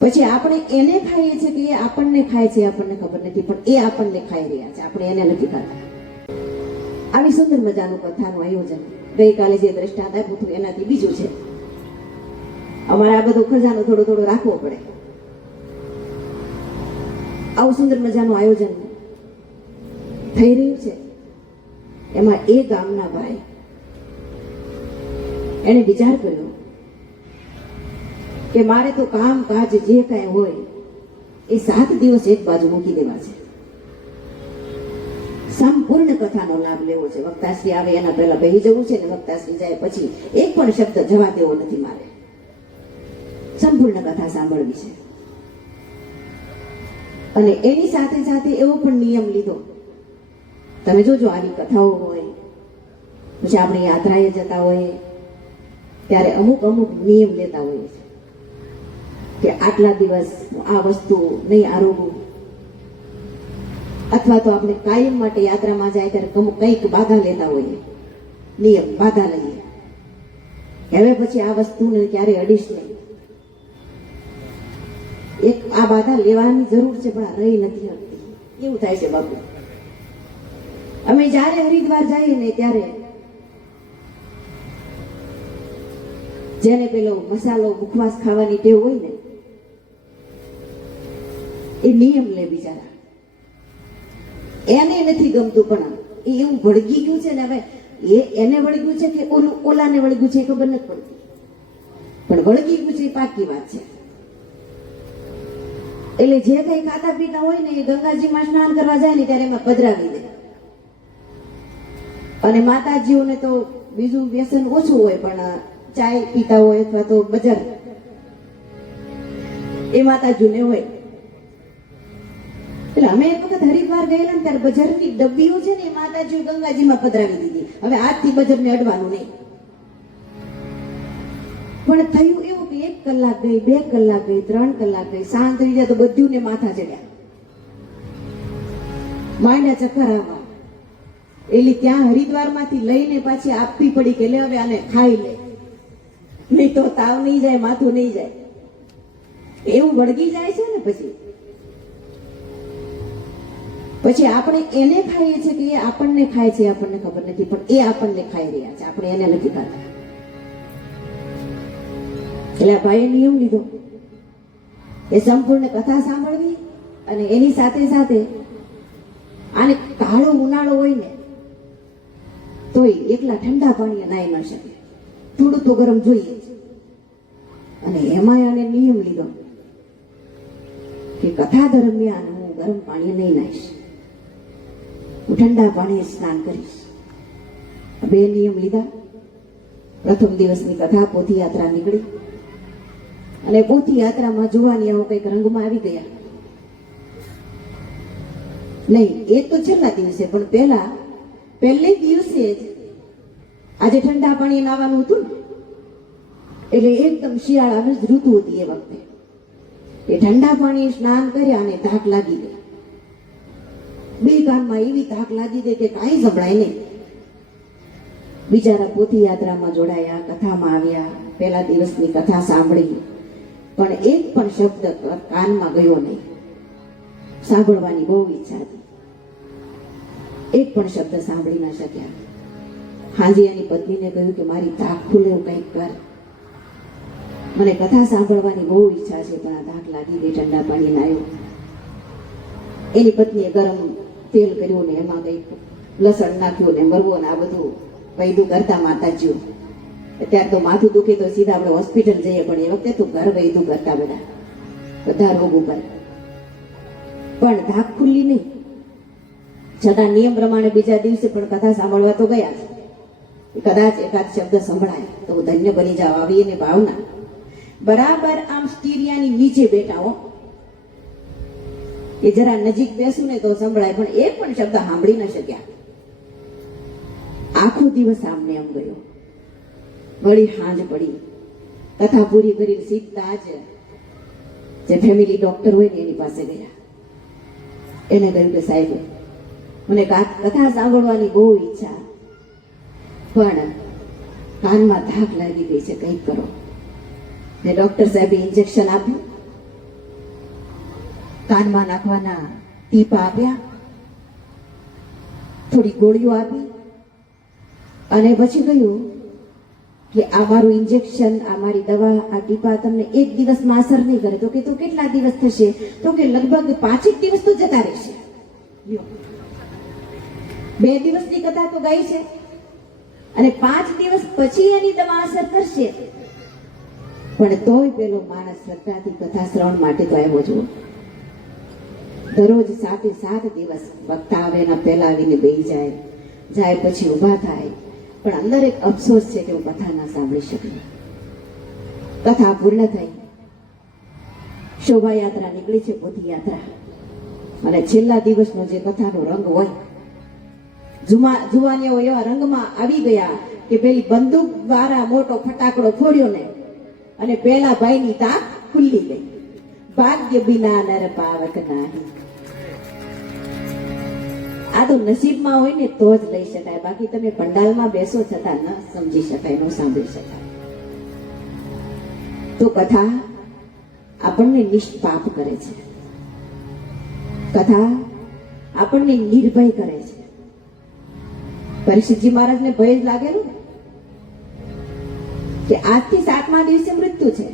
પછી આપણે એને ખાઈએ છીએ કે એ આપણને ખાય છે આપણને ખબર નથી, પણ એ આપણને ખાઈ રહ્યા છે, આપણે એને નથી ખાતા. આવી સુંદર મજાનું કથાનું આયોજન ગઈકાલે જે દ્રષ્ટાંત આપ્યું હતું એનાથી બીજું છે. અમારે આ બધો ખજાનો થોડો થોડો રાખવો પડે. આવું સુંદર મજાનું આયોજન થઈ રહ્યું છે. એમાં એ ગામના ભાઈ એને વિચાર કર્યો કે મારે તો કામ કાજ જે કાંઈ હોય એ 7 દિવસ એક બાજુ મૂકી દેવા છે. સંપૂર્ણ કથાનો લાભ લેવો છે. વક્તાશ્રી આવે એના પહેલા બેસી જવું છે, ને વક્તાશ્રી જાય પછી એક પણ શબ્દ જવા દેવો નથી મારે. સંપૂર્ણ કથા સાંભળવી છે. અને એની સાથે સાથે એવો પણ નિયમ લીધો. તમે જોજો આવી કથાઓ હોય પછી આપણે યાત્રાએ જતા હોઈએ ત્યારે અમુક નિયમ લેતા હોઈએ છે કે આટલા દિવસ આ વસ્તુ નહીં આરોગવું, અથવા તો આપણે કાયમ માટે યાત્રામાં જાય ત્યારે કંઈક બાધા લેતા હોઈએ, નિયમ બાધા લઈએ. હવે પછી આ વસ્તુને ક્યારે અડીશ નહીં. એક આ બાધા લેવાની જરૂર છે પણ આ રહી નથી શકતી. એવું થાય છે બાપુ. અમે જ્યારે હરિદ્વાર જઈએ ને ત્યારે જેને પેલો મસાલો મુખવાસ ખાવાની ટેવ હોય ને એ નિયમ લે બિચારા. એને નથી ગમતું પણ એ એવું વળગી ગયું છે ને. હવે એને વળગ્યું છે કે ઓલાને વળગ્યું છે એ ખબર નથી પડતી, પણ વળગી ગયું છે એ પાકી વાત છે. એટલે જે કઈ ખાતા પીતા હોય ને એ ગંગાજીમાં સ્નાન કરવા જાય ને ત્યારે એમાં પધરાવી દે. અને માતાજીઓને તો બીજું વ્યસન ઓછું હોય, પણ ચાય પીતા હોય અથવા તો બજાર એ માતાજીને હોય. એટલે અમે એક વખત હરિદ્વાર ગયેલા ને ત્યારે બજારની ડબ્બીઓ છે ને એ માતાજી ગંગાજીમાં પધરાવી દીધી. હવે આજથી બજારને અડવાનું નહીં. પણ થયું એવું કે 1 કલાક ગઈ, 2 કલાક ગઈ, 3 કલાક ગઈ, શાંત થઈ જાય તો બધું ને માથા ચડ્યા, માંડ્યા ચક્કર આવવા. એટલે ત્યાં હરિદ્વારમાંથી લઈને પાછી આપવી પડી કે લે હવે આને ખાઈ લે, નહીં તો તાવ નહીં જાય, માથું નહીં જાય. એવું વળગી જાય છે ને. પછી આપણે એને ખાઈએ છીએ કે એ આપણને ખાય છે આપણને ખબર નથી, પણ એ આપણને ખાઈ રહ્યા છે, આપણે એને નથી ખાતા. એટલે આ ભાઈએ નિયમ લીધો એ સંપૂર્ણ કથા સાંભળવી, અને એની સાથે સાથે આને કાળો ઉનાળો હોય ને તોય એકલા ઠંડા પાણીએ નાઈ ન શકે, થોડું તો ગરમ જોઈએ. અને એમાં આને નિયમ લીધો કે કથા દરમિયાન હું ગરમ પાણી નહીં નાઈશ, હું ઠંડા પાણીએ સ્નાન કરીશ. 2 નિયમ લીધા. પ્રથમ દિવસની કથા પોથી યાત્રા નીકળી, અને પોથી યાત્રામાં જોવાની આવો કંઈક રંગમાં આવી ગયા. નહીં, એ તો છેલ્લા દિવસે, પણ પહેલે દિવસે જ આજે ઠંડા પાણી નાવાનું હતું ને, એટલે એકદમ શિયાળાની જ ઋતુ હતી એ વખતે. એ ઠંડા પાણી સ્નાન કર્યા અને ધાક લાગી ગઈ. 2 કાનમાં એવી ધાક લાગી ગઈ કે કાંઈ સંભળાય નહીં. બિચારા પોથી યાત્રામાં જોડાયા, કથામાં આવ્યા, પહેલા દિવસની કથા સાંભળી, પણ એક પણ શબ્દ કાનમાં ગયો નહીં. સાંભળવાની બહુ ઈચ્છા હતી, એક પણ શબ્દ સાંભળી ન શક્યા. હાજી એની પત્નીને કહ્યું કે મારી ધાક ખુલે એવું કંઈક કર, મને કથા સાંભળવાની બહુ ઈચ્છા છે, પણ આ ધાક લાગી ગઈ. ઠંડા પાણી નાયો. એની પત્નીએ ગરમ તેલ કર્યું ને એમાં કંઈક લસણ નાખ્યું ને મરવો ને આ બધું વૈદું કરતા માતાજીઓ. અત્યારે તો માથું દુખે તો સીધા આપણે હોસ્પિટલ જઈએ, પણ એ વખતે તો ઘર વૈદું કરતા બધા રોગ ઉપર. પણ ધાક ખુલ્લી નહીં. છતાં નિયમ પ્રમાણે બીજા દિવસે પણ કથા સાંભળવા તો ગયા. કદાચ એકાદ શબ્દ સંભળાય તો હું ધન્ય બની જાવ, આવી એની ભાવના. બરાબર આમ સ્ટીરિયાની નીચે બેઠા હો, એ જરા નજીક બેસું ને તો સંભળાય, પણ એક પણ શબ્દ સાંભળી ન શક્યા. આખો દિવસ આમને એમ ગયો. વળી સાંજ પડી, કથા પૂરી કરીને સીધા જ જે ફેમિલી ડોક્ટર હોય ને એની પાસે ગયા. એને કહ્યું કે સાહેબ મને કથા સાંભળવાની બહુ ઈચ્છા, પણ કાનમાં ધાક લાગી ગઈ છે, કંઈક કરો. ને ડોક્ટર સાહેબે ઇન્જેક્શન આપ્યું કાનમાં નાખવાના ટીપા આપ્યા, થોડી ગોળીઓ આપી અને પછી કહ્યું કે આ મારું ઇન્જેક્શન, આ મારી દવા, આ ટીપા તમને એક દિવસમાં અસર નહીં કરે. તો કે તો કેટલા દિવસ થશે? તો કે લગભગ 5 દિવસ તો જતા રહેશે. 2 દિવસની કથા તો ગાઈ છે અને 5 દિવસ પછી એની દવા અસર કરશે. પણ તોય પેલો માણસ શ્રદ્ધાથી કથા શ્રવણ માટે તો આવ્યો જુઓ. દરરોજ 7 દિવસ વક્તા આવે એના પહેલા આવીને બેસી જાય પછી ઊભા થાય. પણ અંદર એક અફસોસ છે કે હું કથા ના સાંભળી શકી. કથા પૂર્ણ થઈ, શોભાયાત્રા નીકળી છે, પોથીયાત્રા, અને છેલ્લા દિવસનો જે કથાનો રંગ હોય, જુવાનીઓ એવા રંગમાં આવી ગયા કે પેલી બંદૂક દ્વારા મોટો ફટાકડો ફોડ્યો ને અને પેલા ભાઈની તાક ખુલ્લી ગઈ. ભાગ્ય બિના નર પાવક નાહી. આ તો નસીબમાં હોય ને તો જ લઈ શકાય, બાકી તમે પંડાલમાં બેસો છતાં ન સમજી શકાય, ન સાંભળી શકાય. તો કથા આપણને નિષ્પાપ કરે છે, કથા આપણને નિર્ભય કરે છે. પરીક્ષિતજી મહારાજને ભય જ લાગેલું કે આજથી 7મા દિવસે મૃત્યુ છે.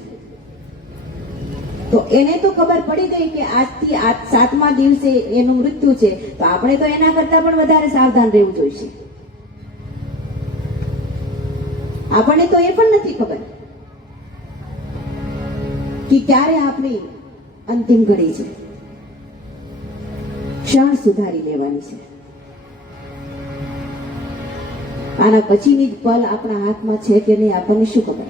તો એને તો ખબર પડી ગઈ કે આજથી 7મા દિવસે એનું મૃત્યુ છે, તો આપણે તો એના કરતા પણ વધારે સાવધાન રહેવું જોઈશે. આપણને તો એ પણ નથી ખબર કે ક્યારે આપણી અંતિમ ઘડી છે. ક્ષણ સુધારી લેવાની છે. આના પછીની જ પલ આપણા હાથમાં છે કે નહીં આપણને શું ખબર.